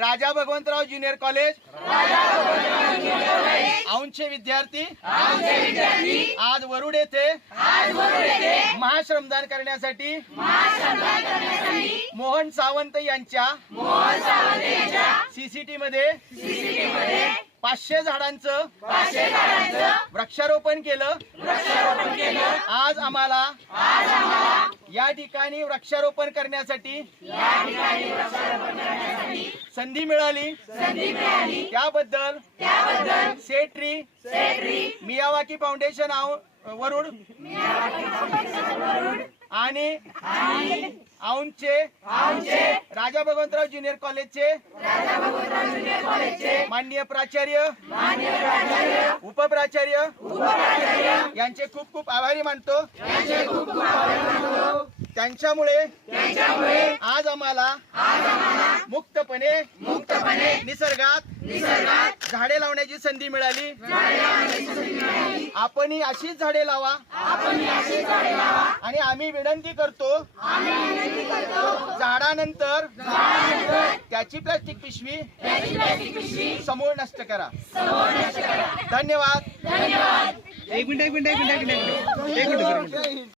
Raja Bhagwantrao junior college. औंधचे विद्यार्थी. आज वरुड येथे. महाश्रमदान करण्यासाठी. मोहन सावंत यांच्या. सीसीटी मध्ये पाचशे झाडांचं. वृक्षारोपण केलं. आज आम्हाला. या ठिकाणी वृक्षारोपण करण्यासाठी. संधी मिळाली. त्याबद्दल सेट्री मियावाकी फाउंडेशन वरुड आणि औंधचे राजा भगवंतराव ज्युनियर कॉलेजचे माननीय प्राचार्य उपप्राचार्य यांचे खूप खूप आभारी मानतो. त्यांच्यामुळे आज आम्हाला मुक्तपणे निसर्गात झाडे लावण्याची संधी मिळाली. आपणही अशीच झाडे लावा. आणि आम्ही विनंती करतो झाडानंतर त्याची प्लास्टिक पिशवी समूळ नष्ट करा. धन्यवाद. एक मिनिट एक मिनिट एक मिनिट एक मिनिट